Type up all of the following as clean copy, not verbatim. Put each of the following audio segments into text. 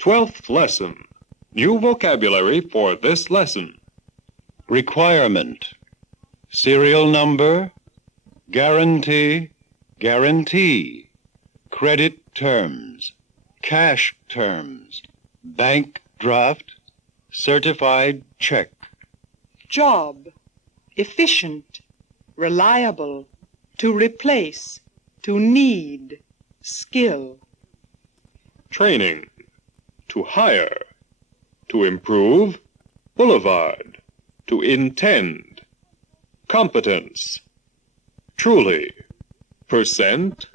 12th lesson. New vocabulary for this lesson. Requirement, serial number, guarantee, guarantee, credit terms, cash terms, bank draft, certified check. Job, efficient, reliable, to replace, to need, skill. Training, to hire, to improve, boulevard, to intend. Competence, truly, percent,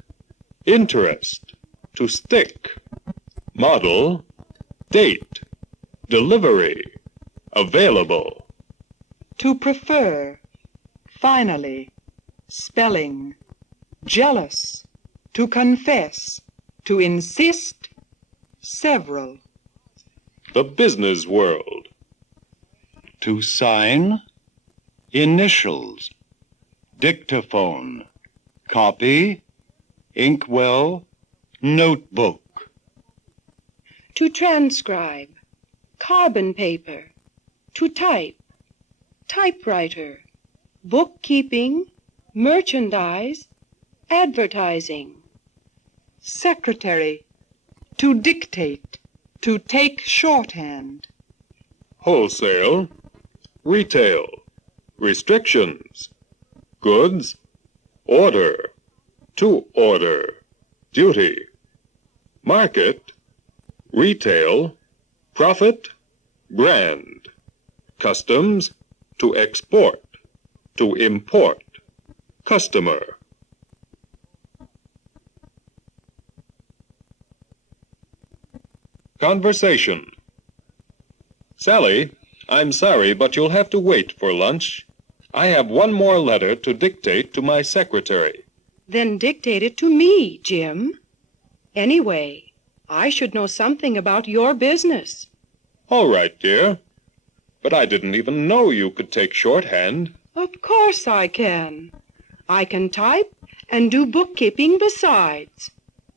interest, to stick. Model, date, delivery, available. To prefer, finally, spelling, jealous, to confess, to insist, several. The business world. To sign, initials, dictaphone, copy, inkwell, notebook. To transcribe, carbon paper, to type, typewriter, bookkeeping, merchandise, advertising. Secretary, to dictate, to take shorthand. Wholesale, retail, restrictions, goods, order, to order, duty, market, retail, profit, brand, customs, to export, to import, customer. Conversation. Sally, I'm sorry, but you'll have to wait for lunch. I have one more letter to dictate to my secretary. Then dictate it to me, Jim. Anyway, I should know something about your business. All right, dear. But I didn't even know you could take shorthand. Of course I can. I can type and do bookkeeping besides.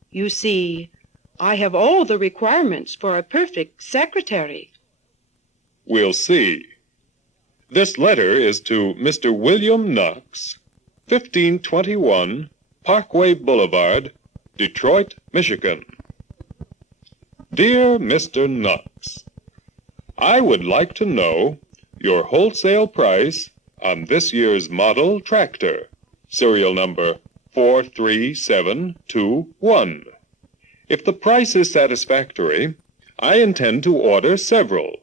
You see, I have all the requirements for a perfect secretary. We'll see. This letter is to Mr. William Knox, 1521 Parkway Boulevard, Detroit, Michigan. Dear Mr. Knox, I would like to know your wholesale price on this year's model tractor, serial number 43721. If the price is satisfactory, I intend to order several.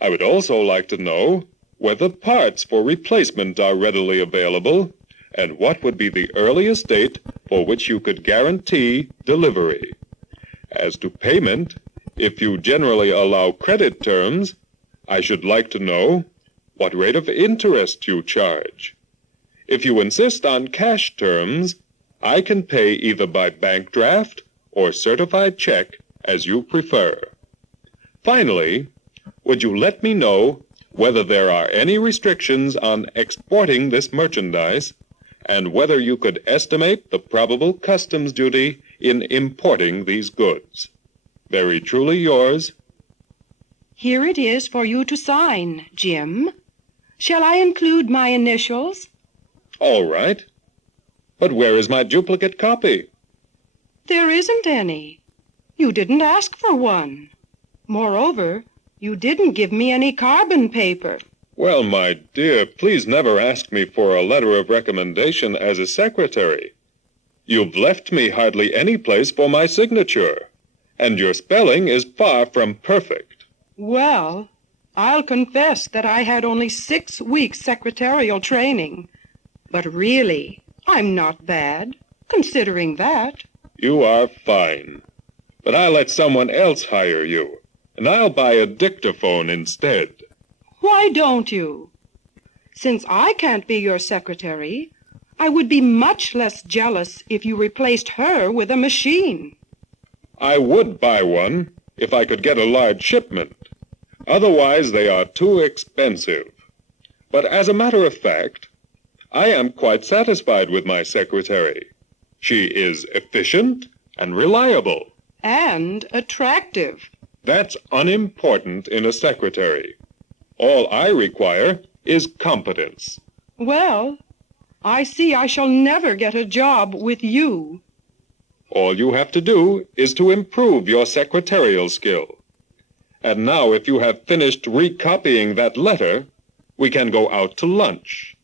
I would also like to know whether parts for replacement are readily available and what would be the earliest date for which you could guarantee delivery. As to payment, if you generally allow credit terms, I should like to know what rate of interest you charge. If you insist on cash terms, I can pay either by bank draft or certified check as you prefer. Finally, would you let me know whether there are any restrictions on exporting this merchandise and whether you could estimate the probable customs duty in importing these goods? Very truly yours. Here it is for you to sign, Jim. Shall I include my initials? All right. But where is my duplicate copy? There isn't any. You didn't ask for one. Moreover, you didn't give me any carbon paper. Well, my dear, please never ask me for a letter of recommendation as a secretary. You've left me hardly any place for my signature, and your spelling is far from perfect. Well, I'll confess that I had only 6 weeks secretarial training. But really, I'm not bad, considering that. You are fine. But I'll let someone else hire you, and I'll buy a dictaphone instead. Why don't you? Since I can't be your secretary, I would be much less jealous if you replaced her with a machine. I would buy one if I could get a large shipment. Otherwise, they are too expensive. But as a matter of fact, I am quite satisfied with my secretary. She is efficient and reliable. And attractive. That's unimportant in a secretary. All I require is competence. Well, I see I shall never get a job with you. All you have to do is to improve your secretarial skill. And now, if you have finished recopying that letter, we can go out to lunch.